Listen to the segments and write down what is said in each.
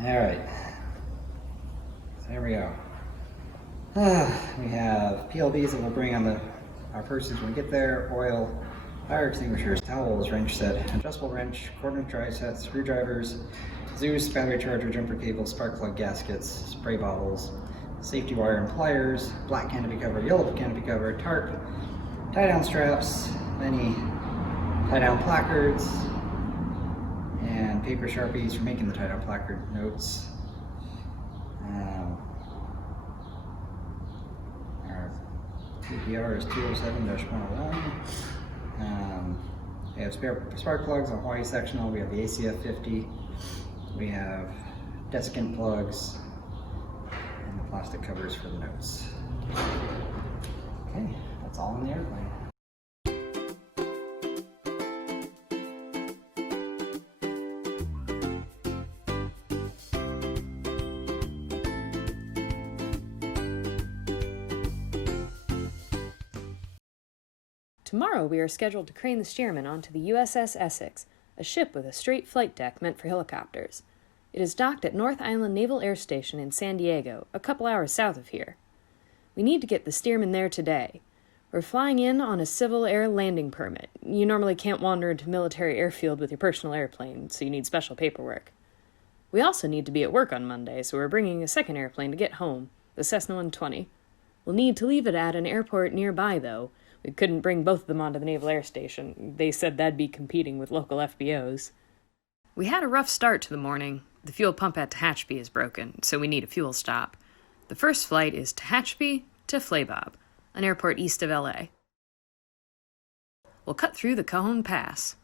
Alright, so there we go. We have PLBs that we'll bring on our purses when we get there, oil, fire extinguishers, towels, wrench set, adjustable wrench, quarter drive set, screwdrivers, Zeus, battery charger, jumper cables, spark plug gaskets, spray bottles, safety wire and pliers, black canopy cover, yellow canopy cover, tarp, tie-down straps, many tie-down placards, and paper Sharpies for making the tie-down placard notes. Our PPR is 207-101. We have spare spark plugs on Hawaii sectional. We have the ACF 50. We have desiccant plugs and the plastic covers for the notes. Okay, that's all in the airplane. Tomorrow we are scheduled to crane the Stearman onto the USS Essex, a ship with a straight flight deck meant for helicopters. It is docked at North Island Naval Air Station in San Diego, a couple hours south of here. We need to get the Stearman there today. We're flying in on a civil air landing permit. You normally can't wander into military airfield with your personal airplane, so you need special paperwork. We also need to be at work on Monday, so we're bringing a second airplane to get home, the Cessna 120. We'll need to leave it at an airport nearby, though. We couldn't bring both of them onto the Naval Air Station. They said that'd be competing with local FBOs. We had a rough start to the morning. The fuel pump at Tehachapi is broken, so we need a fuel stop. The first flight is Tehachapi to Flabob, an airport east of LA. We'll cut through the Cajon Pass.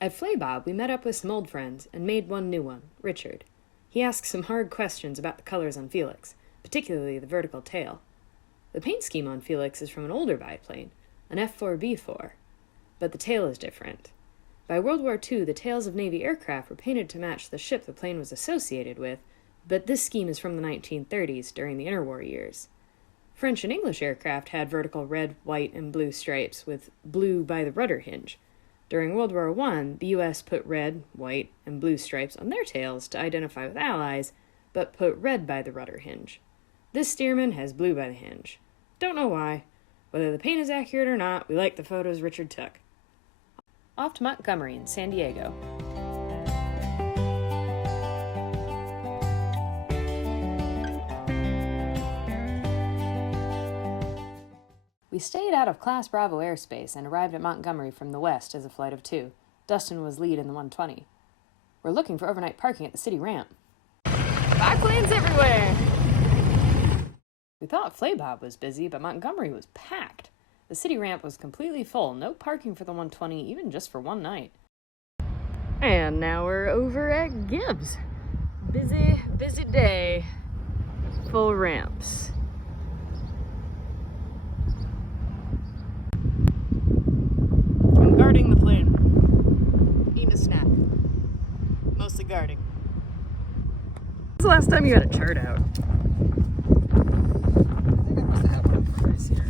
At Flabob, we met up with some old friends and made one new one, Richard. He asked some hard questions about the colors on Felix, particularly the vertical tail. The paint scheme on Felix is from an older biplane, an F4B4, but the tail is different. By World War II, the tails of Navy aircraft were painted to match the ship the plane was associated with, but this scheme is from the 1930s, during the interwar years. French and English aircraft had vertical red, white, and blue stripes, with blue by the rudder hinge. During World War I, the U.S. put red, white, and blue stripes on their tails to identify with allies, but put red by the rudder hinge. This Stearman has blue by the hinge. Don't know why. Whether the paint is accurate or not, we like the photos Richard took. Off to Montgomery in San Diego. We stayed out of Class Bravo airspace and arrived at Montgomery from the west as a flight of 2. Dustin was lead in the 120. We're looking for overnight parking at the city ramp. Biplanes everywhere! We thought Flabob was busy, but Montgomery was packed. The city ramp was completely full, no parking for the 120, even just for one night. And now we're over at Gibbs. Busy day. Full ramps. Guarding the plane. Eating a snack. Mostly guarding. When's the last time you had a chart out? I think I must have one twice here.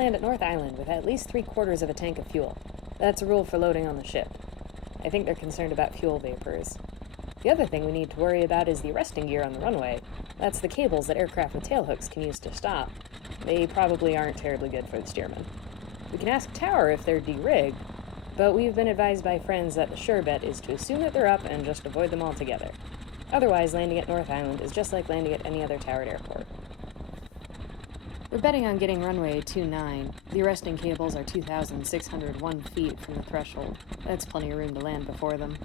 land at North Island with at least 3/4 of a tank of fuel. That's a rule for loading on the ship. I think they're concerned about fuel vapors. The other thing we need to worry about is the arresting gear on the runway. That's the cables that aircraft with tailhooks can use to stop. They probably aren't terribly good for the Stearman. We can ask Tower if they're de-rigged, but we've been advised by friends that the sure bet is to assume that they're up and just avoid them altogether. Otherwise, landing at North Island is just like landing at any other towered airport. We're betting on getting runway 29. The arresting cables are 2,601 feet from the threshold. That's plenty of room to land before them.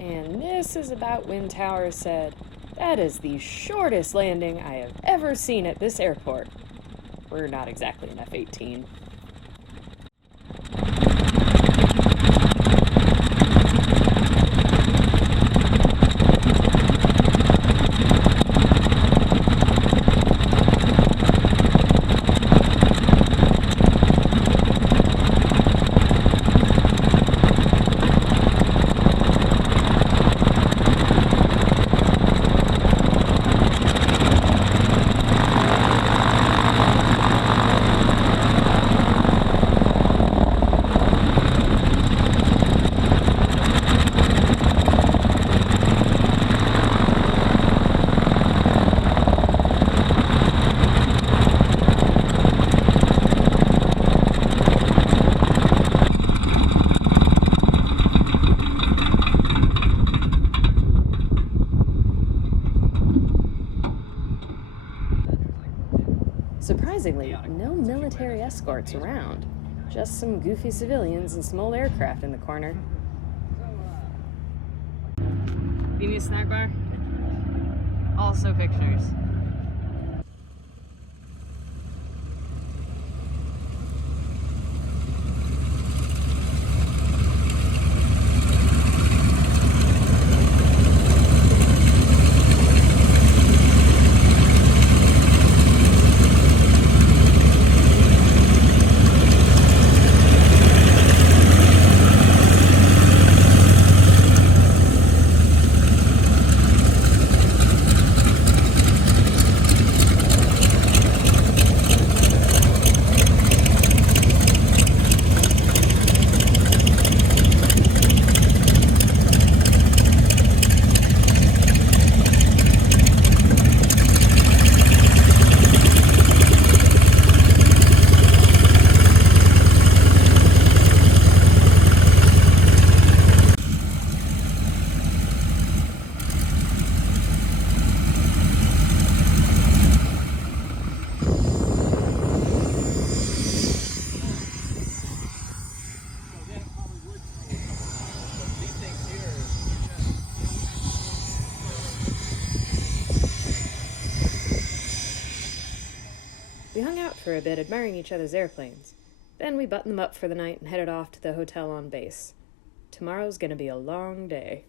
And this is about when Tower said, "That is the shortest landing I have ever seen at this airport." We're not exactly an F-18. Surprisingly, no military escorts around. Just some goofy civilians and some old aircraft in the corner. You need a snack bar? Also pictures. hung out for a bit admiring each other's airplanes. Then we buttoned them up for the night and headed off to the hotel on base. Tomorrow's gonna be a long day.